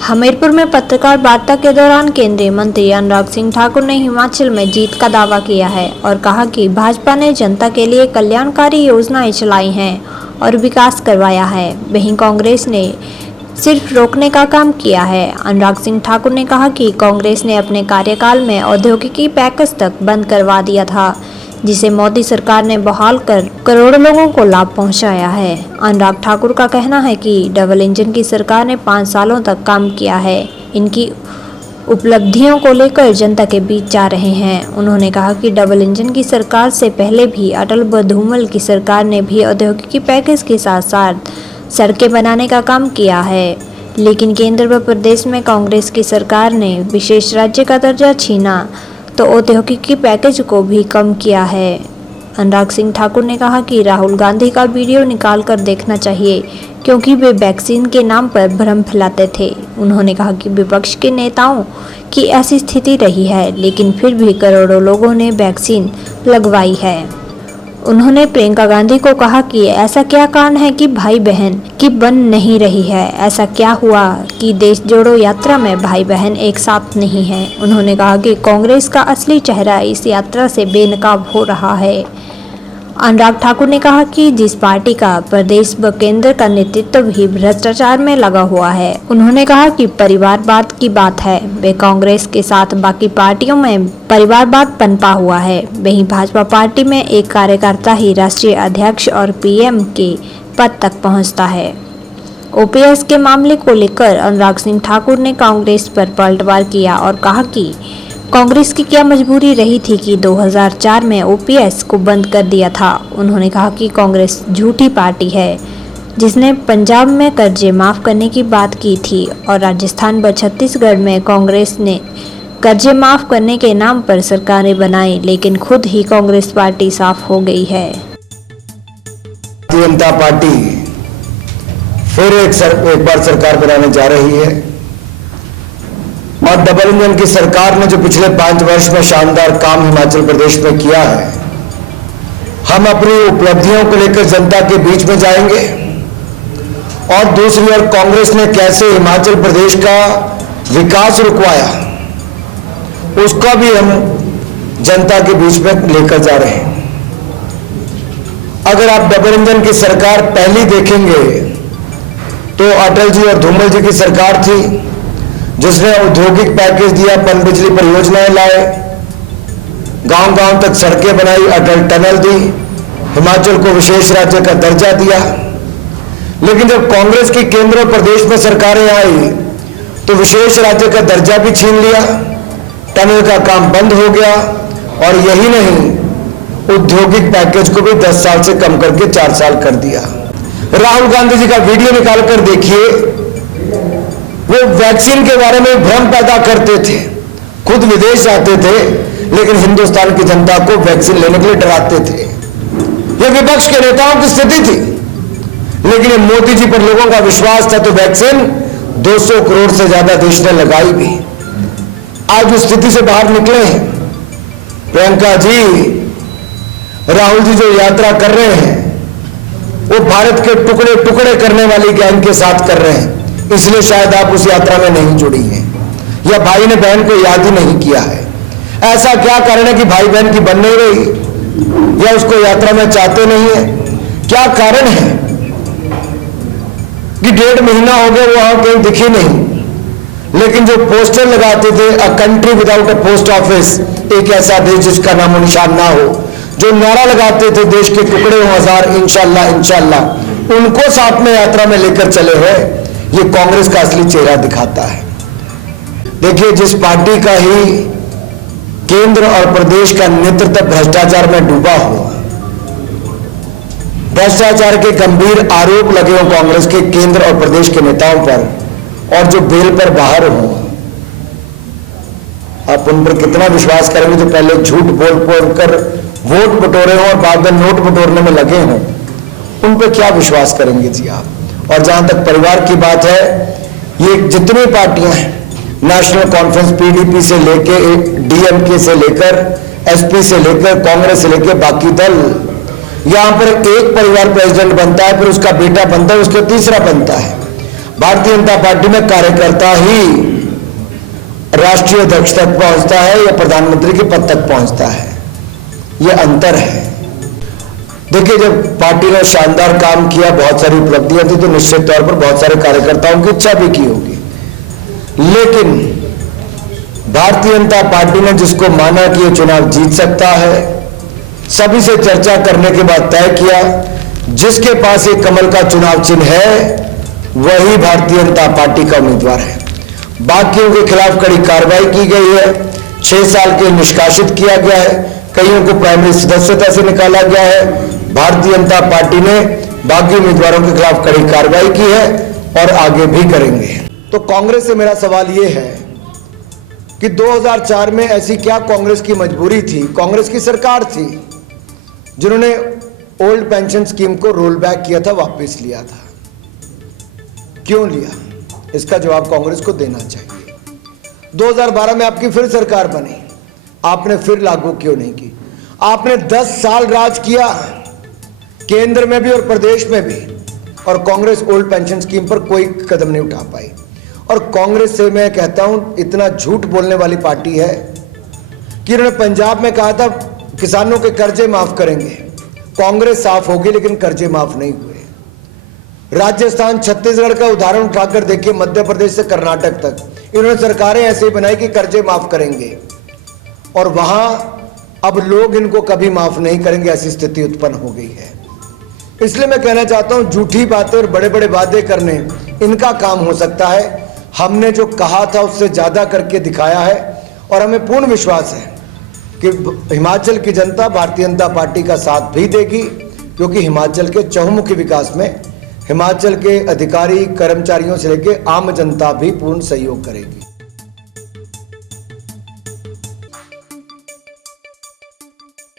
हमीरपुर में पत्रकार वार्ता के दौरान केंद्रीय मंत्री अनुराग सिंह ठाकुर ने हिमाचल में जीत का दावा किया है और कहा कि भाजपा ने जनता के लिए कल्याणकारी योजनाएं चलाई हैं और विकास करवाया है, वहीं कांग्रेस ने सिर्फ रोकने का काम किया है। अनुराग सिंह ठाकुर ने कहा कि कांग्रेस ने अपने कार्यकाल में औद्योगिकी पैकेज तक बंद करवा दिया था, जिसे मोदी सरकार ने बहाल कर करोड़ों लोगों को लाभ पहुंचाया है। अनुराग ठाकुर का कहना है कि डबल इंजन की सरकार ने 5 सालों तक काम किया है। इनकी उपलब्धियों को लेकर जनता के बीच जा रहे हैं। उन्होंने कहा कि डबल इंजन की सरकार से पहले भी अटल व धूमल की सरकार ने भी औद्योगिकी पैकेज के साथ साथ सड़कें बनाने का काम किया है, लेकिन केंद्र व प्रदेश में कांग्रेस की सरकार ने विशेष राज्य का दर्जा छीना तो औद्योगिकी पैकेज को भी कम किया है। अनुराग सिंह ठाकुर ने कहा कि राहुल गांधी का वीडियो निकाल कर देखना चाहिए, क्योंकि वे वैक्सीन के नाम पर भ्रम फैलाते थे। उन्होंने कहा कि विपक्ष के नेताओं की ऐसी स्थिति रही है, लेकिन फिर भी करोड़ों लोगों ने वैक्सीन लगवाई है। उन्होंने प्रियंका गांधी को कहा कि ऐसा क्या कारण है कि भाई बहन की बन नहीं रही है, ऐसा क्या हुआ कि देश जोड़ो यात्रा में भाई बहन एक साथ नहीं है। उन्होंने कहा कि कांग्रेस का असली चेहरा इस यात्रा से बेनकाब हो रहा है। अनुराग ठाकुर ने कहा कि जिस पार्टी का प्रदेश व केंद्र का नेतृत्व भी भ्रष्टाचार में लगा हुआ है, उन्होंने कहा कि परिवारवाद की बात है, वे कांग्रेस के साथ बाकी पार्टियों में परिवारवाद पनपा हुआ है। वहीं भाजपा पार्टी में एक कार्यकर्ता ही राष्ट्रीय अध्यक्ष और पीएम के पद तक पहुंचता है। ओपीएस के मामले को लेकर अनुराग सिंह ठाकुर ने कांग्रेस पर पलटवार किया और कहा कि कांग्रेस की क्या मजबूरी रही थी कि 2004 में ओपीएस को बंद कर दिया था। उन्होंने कहा कि कांग्रेस झूठी पार्टी है, जिसने पंजाब में कर्जे माफ करने की बात की थी और राजस्थान व छत्तीसगढ़ में कांग्रेस ने कर्जे माफ करने के नाम पर सरकारें बनाई, लेकिन खुद ही कांग्रेस पार्टी साफ हो गई है। जनता पार्टी फिर एक बार सरकार बनाने जा रही है और डबल इंजन की सरकार ने जो पिछले 5 वर्ष में शानदार काम हिमाचल प्रदेश में किया है, हम अपनी उपलब्धियों को लेकर जनता के बीच में जाएंगे और दूसरी ओर कांग्रेस ने कैसे हिमाचल प्रदेश का विकास रुकवाया, उसका भी हम जनता के बीच में लेकर जा रहे हैं। अगर आप डबल इंजन की सरकार पहली देखेंगे तो अटल जी और धूमल जी की सरकार थी, जिसने औद्योगिक पैकेज दिया, पनबिजली परियोजनाएं लाए, गांव-गांव तक सड़कें बनाई, अटल टनल दी, हिमाचल को विशेष राज्य का दर्जा दिया। लेकिन जब कांग्रेस की केंद्र और प्रदेश में सरकारें आई तो विशेष राज्य का दर्जा भी छीन लिया, टनल का काम बंद हो गया और यही नहीं, औद्योगिक पैकेज को भी 10 साल से कम करके 4 साल कर दिया। राहुल गांधी जी का वीडियो निकालकर देखिए, वो वैक्सीन के बारे में भ्रम पैदा करते थे, खुद विदेश जाते थे, लेकिन हिंदुस्तान की जनता को वैक्सीन लेने के लिए डराते थे। ये विपक्ष के नेताओं की स्थिति थी, लेकिन मोदी जी पर लोगों का विश्वास था तो वैक्सीन 200 करोड़ से ज्यादा देश ने लगाई भी। आज उस स्थिति से बाहर निकले हैं। प्रियंका जी, राहुल जी जो यात्रा कर रहे हैं वो भारत के टुकड़े टुकड़े करने वाली गैंग के साथ कर रहे हैं, इसलिए शायद आप उस यात्रा में नहीं जुड़ी हैं या भाई ने बहन को याद ही नहीं किया है। ऐसा क्या कारण है कि भाई बहन की बन नहीं रही या उसको यात्रा में चाहते नहीं है? क्या कारण है कि 1.5 महीना हो गया वो वहां कहीं दिखी नहीं, लेकिन जो पोस्टर लगाते थे, a country without a post office, एक ऐसा देश जिसका नामो निशान ना हो, जो नारा लगाते थे देश के टुकड़े हो हजार इंशाल्लाह इंशाल्लाह, उनको साथ में यात्रा में लेकर चले हुए, ये कांग्रेस का असली चेहरा दिखाता है। देखिए, जिस पार्टी का ही केंद्र और प्रदेश का नेतृत्व भ्रष्टाचार में डूबा हो, भ्रष्टाचार के गंभीर आरोप लगे हो कांग्रेस के केंद्र और प्रदेश के नेताओं पर, और जो बेल पर बाहर हो, आप उन पर कितना विश्वास करेंगे? जो पहले झूठ बोल बोल कर वोट बटोरे हो और बाद में नोट बटोरने में लगे हो, उन पर क्या विश्वास करेंगे जी आप? और जहां तक परिवार की बात है, ये जितनी पार्टियां हैं, नेशनल कॉन्फ्रेंस पीडीपी से लेके डीएमके से लेकर एसपी से लेकर कांग्रेस से लेकर बाकी दल, यहां पर एक परिवार प्रेसिडेंट बनता है, फिर उसका बेटा बनता है, उसका तीसरा बनता है। भारतीय जनता पार्टी में कार्यकर्ता ही राष्ट्रीय अध्यक्ष तक पहुंचता है या प्रधानमंत्री के पद तक पहुंचता है, यह अंतर है। देखिए, जब पार्टी ने शानदार काम किया, बहुत सारी उपलब्धियां थी, तो निश्चित तौर पर बहुत सारे कार्यकर्ताओं की इच्छा भी की होगी, लेकिन भारतीय जनता पार्टी ने जिसको माना कि ये चुनाव जीत सकता है, सभी से चर्चा करने के बाद तय किया, जिसके पास एक कमल का चुनाव चिन्ह है वही भारतीय जनता पार्टी का उम्मीदवार है। बाकियों के खिलाफ कड़ी कार्रवाई की गई है, 6 साल के निष्कासित किया गया है, कईयों को प्राइमरी सदस्यता से निकाला गया है। भारतीय जनता पार्टी ने बाकी उम्मीदवारों के खिलाफ कड़ी कार्रवाई की है और आगे भी करेंगे। तो कांग्रेस से मेरा सवाल यह है कि 2004 में ऐसी क्या कांग्रेस की मजबूरी थी, कांग्रेस की सरकार थी जिन्होंने ओल्ड पेंशन स्कीम को रोल बैक किया था, वापस लिया था। क्यों लिया, इसका जवाब कांग्रेस को देना चाहिए। 2012 में आपकी फिर सरकार बनी, आपने फिर लागू क्यों नहीं की? आपने 10 साल राज किया, केंद्र में भी और प्रदेश में भी, और कांग्रेस ओल्ड पेंशन स्कीम पर कोई कदम नहीं उठा पाई। और कांग्रेस से मैं कहता हूं, इतना झूठ बोलने वाली पार्टी है कि उन्होंने पंजाब में कहा था किसानों के कर्जे माफ करेंगे, कांग्रेस साफ होगी लेकिन कर्जे माफ नहीं हुए। राजस्थान, छत्तीसगढ़ का उदाहरण उठाकर देखिए, मध्य प्रदेश से कर्नाटक तक इन्होंने सरकारें ऐसे ही बनाई कि कर्जे माफ करेंगे, और वहां अब लोग इनको कभी माफ नहीं करेंगे, ऐसी स्थिति उत्पन्न हो गई है। इसलिए मैं कहना चाहता हूं, झूठी बातें और बड़े बड़े वादे करने इनका काम हो सकता है, हमने जो कहा था उससे ज्यादा करके दिखाया है, और हमें पूर्ण विश्वास है कि हिमाचल की जनता भारतीय जनता पार्टी का साथ भी देगी, क्योंकि हिमाचल के चहुमुखी विकास में हिमाचल के अधिकारी, कर्मचारियों से लेकर आम जनता भी पूर्ण सहयोग करेगी।